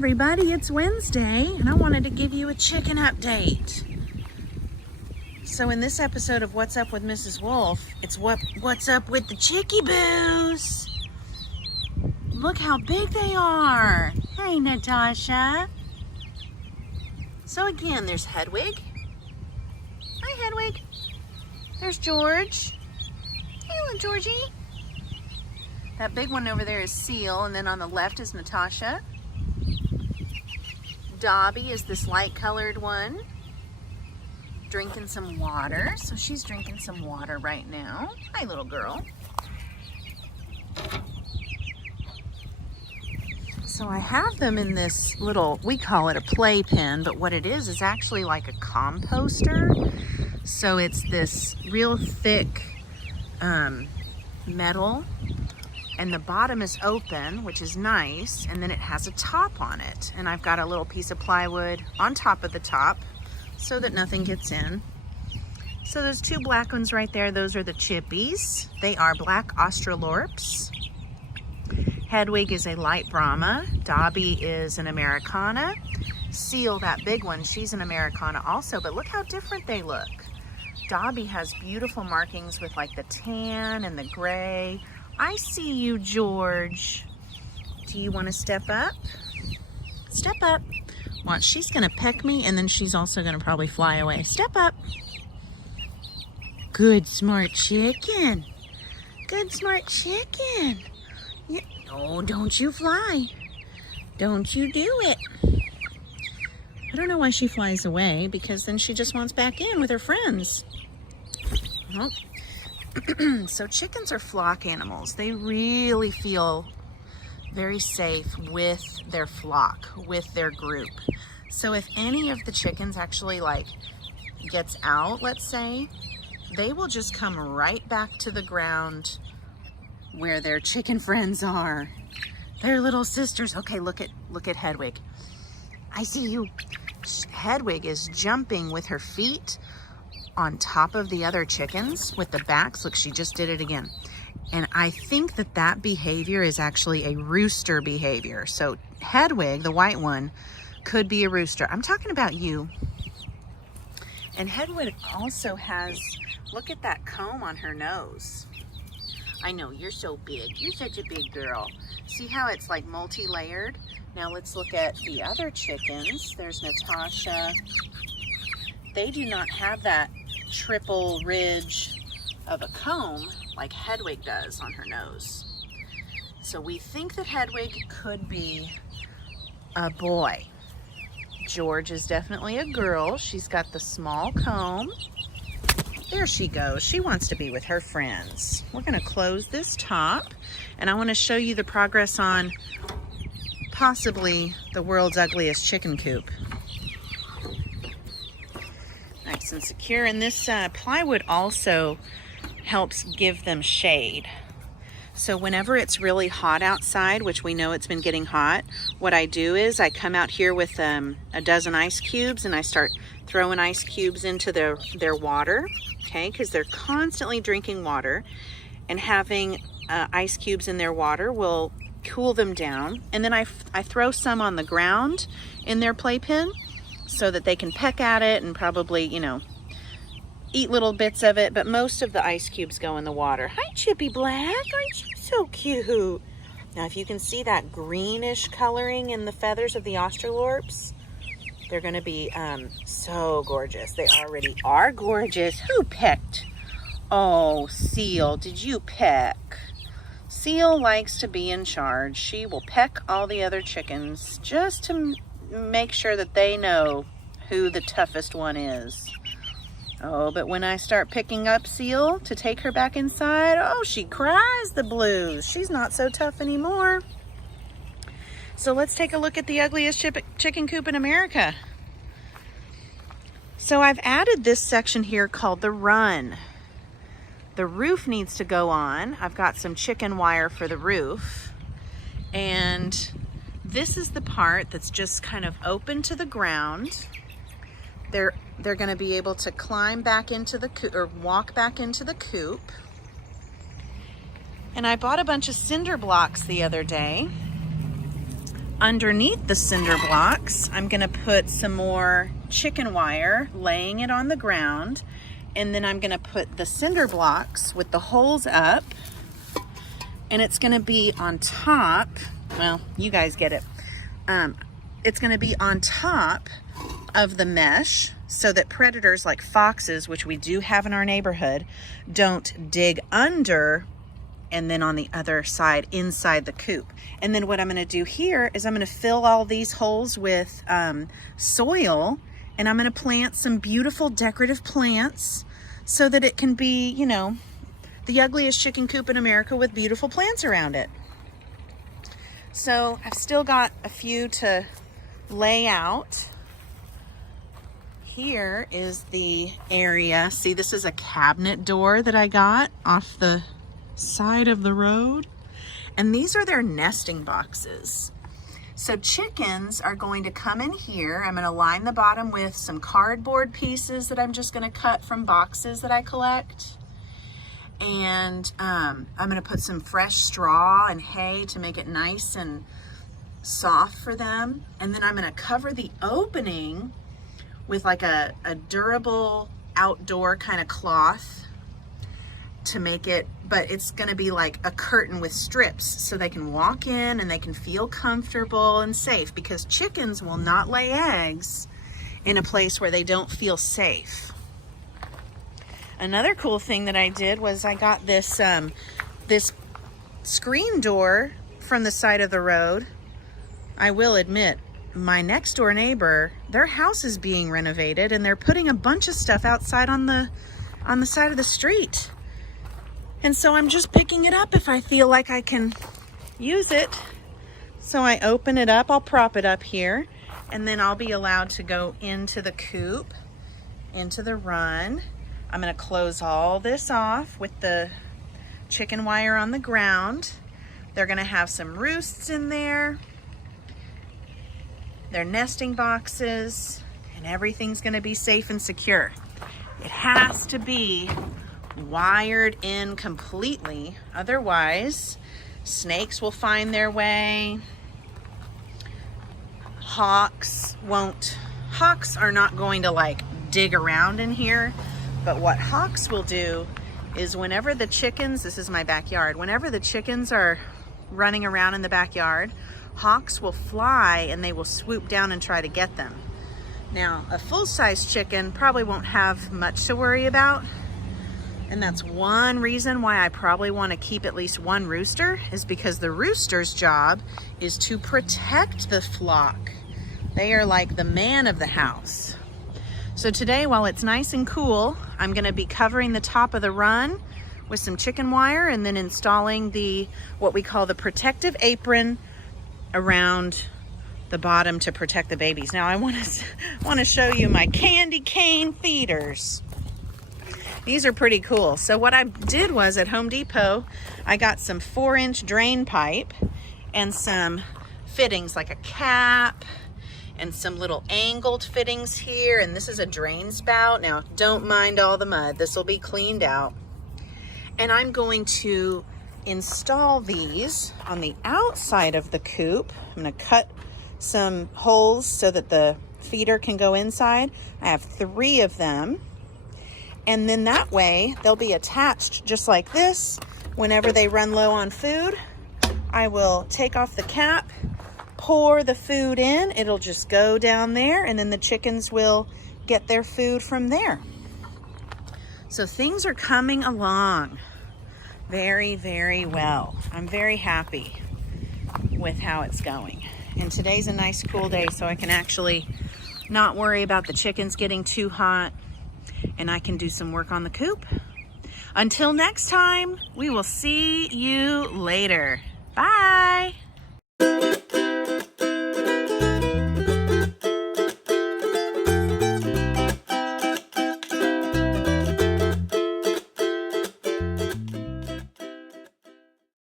everybody, it's Wednesday and I wanted to give you a chicken update. So in this episode of What's Up with Mrs. Wolfe, it's what's up with the chickie boos. Look how big they are. Hey Natasha. So again, there's Hedwig. Hi Hedwig. There's George. Hey little Georgie. That big one over there is Seal, and then on the left is Natasha. Dobby is this light colored one, drinking some water. So she's drinking some water right now. Hi little girl. So I have them in this little, we call it a playpen, but what it is actually like a composter. So it's this real thick metal, and the bottom is open, which is nice, and then it has a top on it. And I've got a little piece of plywood on top of the top so that nothing gets in. So there's two black ones right there. Those are the chippies. They are black Australorps. Hedwig is a light Brahma. Dobby is an Americana. Seal, that big one, she's an Americana also, but look how different they look. Dobby has beautiful markings with like the tan and the gray. I see you, George. Do you want to step up? Step up. Watch, she's going to peck me, and then she's also going to probably fly away. Step up. Good, smart chicken. Good, smart chicken. Yeah. Oh, don't you fly. Don't you do it. I don't know why she flies away, because then she just wants back in with her friends. Well, so chickens are flock animals. They really feel very safe with their flock, with their group. So if any of the chickens actually like gets out, let's say, they will just come right back to the ground where their chicken friends are. Their little sisters. Okay, look at Hedwig. I see you. Hedwig is jumping with her feet on top of the other chickens with the backs. Look, she just did it again. And I think that behavior is actually a rooster behavior. So Hedwig, the white one, could be a rooster. I'm talking about you. And Hedwig also has, look at that comb on her nose. I know, you're so big. You're such a big girl. See how it's like multi-layered? Now let's look at the other chickens. There's Natasha. They do not have that triple ridge of a comb like Hedwig does on her nose. So we think that Hedwig could be a boy. George is definitely a girl. She's got the small comb. There she goes. She wants to be with her friends. We're going to close this top, and I want to show you the progress on possibly the world's ugliest chicken coop. Nice and secure. And this plywood also helps give them shade. So whenever it's really hot outside, which we know it's been getting hot, what I do is I come out here with a dozen ice cubes, and I start throwing ice cubes into their water, okay, because they're constantly drinking water, and having ice cubes in their water will cool them down. And then I throw some on the ground in their playpen so that they can peck at it and probably, you know, eat little bits of it, but most of the ice cubes go in the water. Hi, Chippy Black. Aren't you so cute? Now, if you can see that greenish coloring in the feathers of the Australorps, they're going to be so gorgeous. They already are gorgeous. Who pecked? Oh, Seal, did you peck? Seal likes to be in charge. She will peck all the other chickens just to make sure that they know who the toughest one is. Oh, but when I start picking up Seal to take her back inside, oh, she cries the blues. She's not so tough anymore. So let's take a look at the ugliest chicken coop in America. So I've added this section here called the run. The roof needs to go on. I've got some chicken wire for the roof. And this is the part that's just kind of open to the ground. They're going to be able to climb back into the coop, or walk back into the coop. And I bought a bunch of cinder blocks the other day. underneath the cinder blocks, I'm gonna put some more chicken wire, laying it on the ground, and then I'm gonna put the cinder blocks with the holes up, and it's gonna be on top, well, you guys get it. It's gonna be on top of the mesh so that predators like foxes, which we do have in our neighborhood, don't dig under and then on the other side inside the coop. And then what I'm gonna do here is I'm gonna fill all these holes with soil, and I'm gonna plant some beautiful decorative plants so that it can be, you know, the ugliest chicken coop in America with beautiful plants around it. So I've still got a few to lay out. Here is the area. See, this is a cabinet door that I got off the side of the road, and these are their nesting boxes. So chickens are going to come in here. I'm going to line the bottom with some cardboard pieces that I'm just going to cut from boxes that I collect, and I'm going to put some fresh straw and hay to make it nice and soft for them, and then I'm going to cover the opening with like a durable outdoor kind of cloth to make it, but it's gonna be like a curtain with strips so they can walk in and they can feel comfortable and safe, because chickens will not lay eggs in a place where they don't feel safe. Another cool thing that I did was I got this this screen door from the side of the road. I will admit, my next door neighbor, their house is being renovated and they're putting a bunch of stuff outside on the side of the street. And so I'm just picking it up if I feel like I can use it. So I open it up, I'll prop it up here, and then I'll be allowed to go into the coop, into the run. I'm gonna close all this off with the chicken wire on the ground. They're gonna have some roosts in there, their nesting boxes, and everything's gonna be safe and secure. It has to be wired in completely, otherwise snakes will find their way. Hawks are not going to like dig around in here, but what hawks will do is whenever the chickens, this is my backyard, whenever the chickens are running around in the backyard, hawks will fly and they will swoop down and try to get them. Now, a full-size chicken probably won't have much to worry about, and that's one reason why I probably want to keep at least one rooster, is because the rooster's job is to protect the flock. They are like the man of the house. So today, while it's nice and cool, I'm going to be covering the top of the run with some chicken wire and then installing what we call the protective apron around the bottom to protect the babies. Now I want to show you my candy cane feeders. These are pretty cool. So what I did was at Home Depot, I got some 4-inch drain pipe and some fittings like a cap and some little angled fittings here. And this is a drain spout. Now don't mind all the mud. This will be cleaned out. And I'm going to install these on the outside of the coop. I'm going to cut some holes so that the feeder can go inside. I have 3 of them. And then that way they'll be attached just like this. Whenever they run low on food, I will take off the cap, pour the food in. It'll just go down there, and then the chickens will get their food from there. So things are coming along very, very well. I'm very happy with how it's going. And today's a nice cool day, so I can actually not worry about the chickens getting too hot, and I can do some work on the coop. Until next time, we will see you later. Bye.